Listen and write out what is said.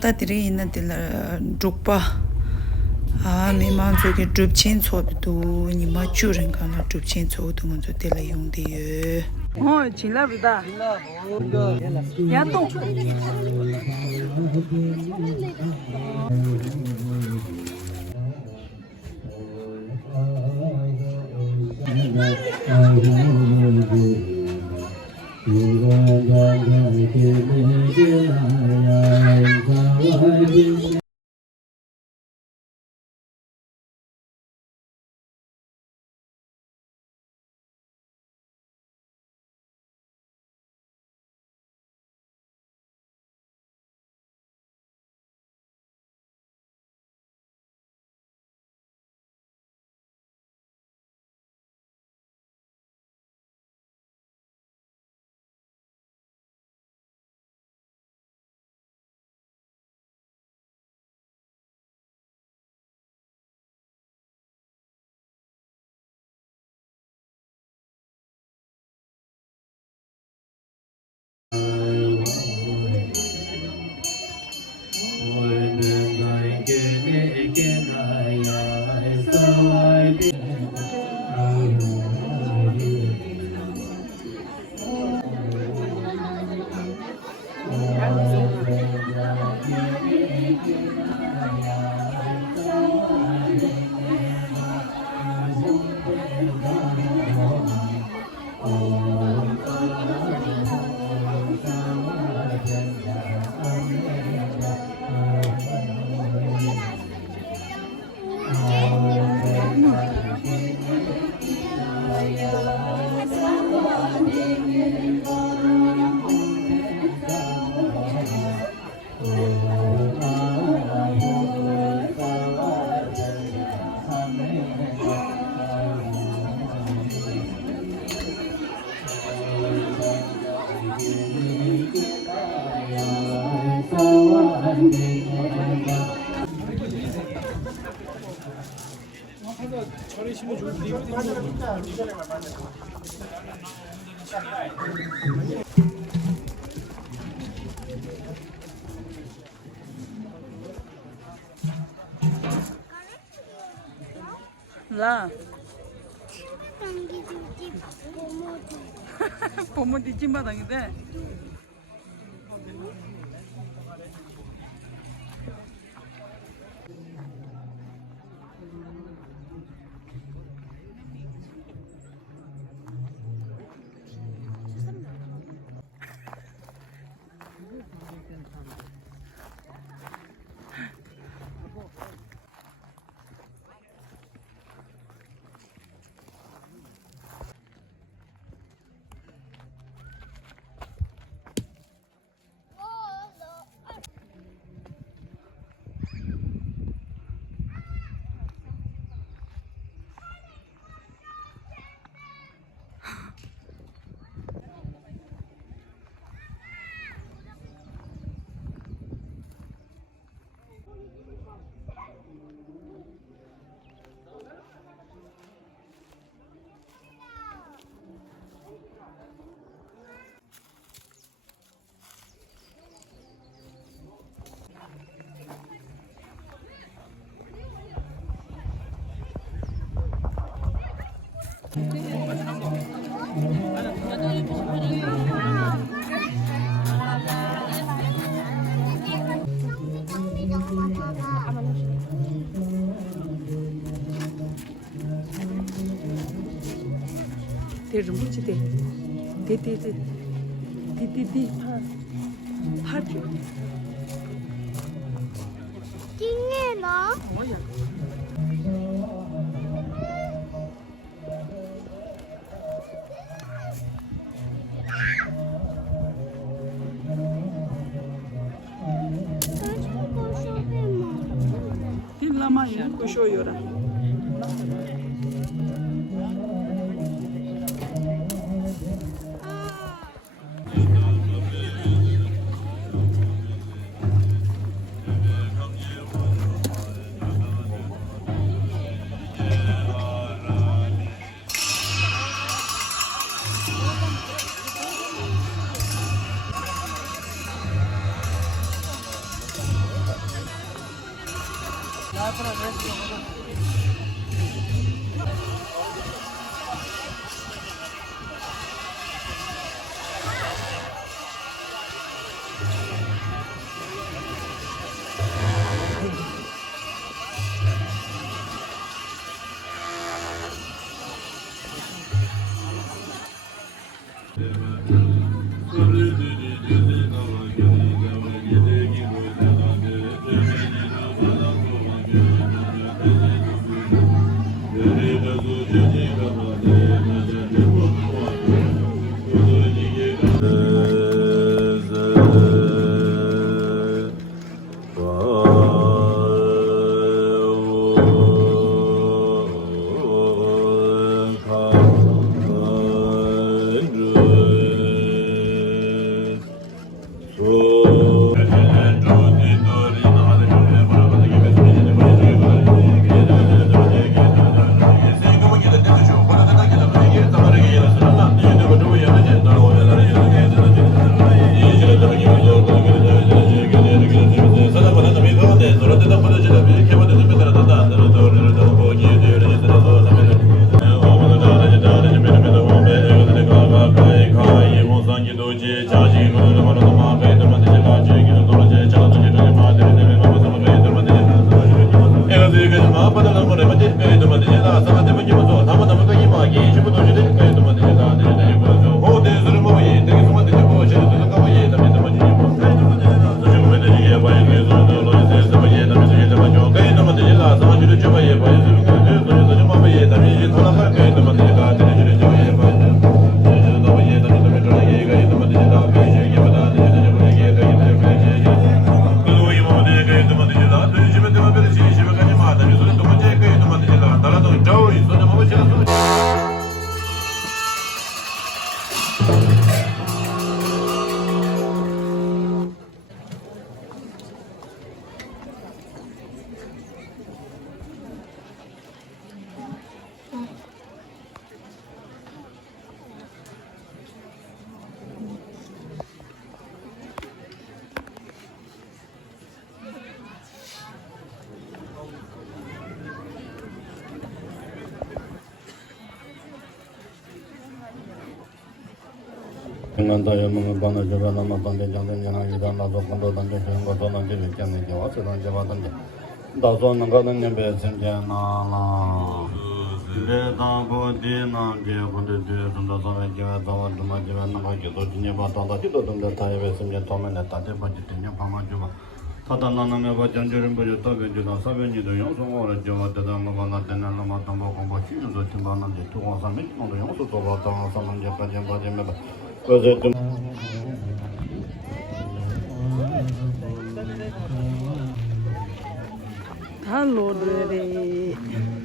따들이 있는 데라 족바 미만족의 줍친 소비도 니마 주른가나 줍친 소도 먼저 데라 용대요 진라보다 야동 라 pomo디 찜바당인데 대좀 붙이대 디디디 파주 찡해라. 뭐야 딜라마야 고쇼요라 인간다 연문을 반을 제가 남았던데 장된 연하기다 나도 건도던데 그런 거 도는지 느꼈는지 와서던 제바던데 나서는 가는 년배 생겨나라 레다보디나 제본데 뒤에서 나서는 제가 다원 좀 하지만 나가 계속 지내봐 다다 뒤도던데 타입에서 도면에 따대버지 되냐 방만 좀 타다 나는 거 전주를 보여 떠변주나 사변이도 영성어를 저 대단한 거나 되는 놈아 담보 공부 쉬는도 팀반한테 두고서 밑으로 영수 돌아다 사는 제까지 받으면 Hello, Daddy.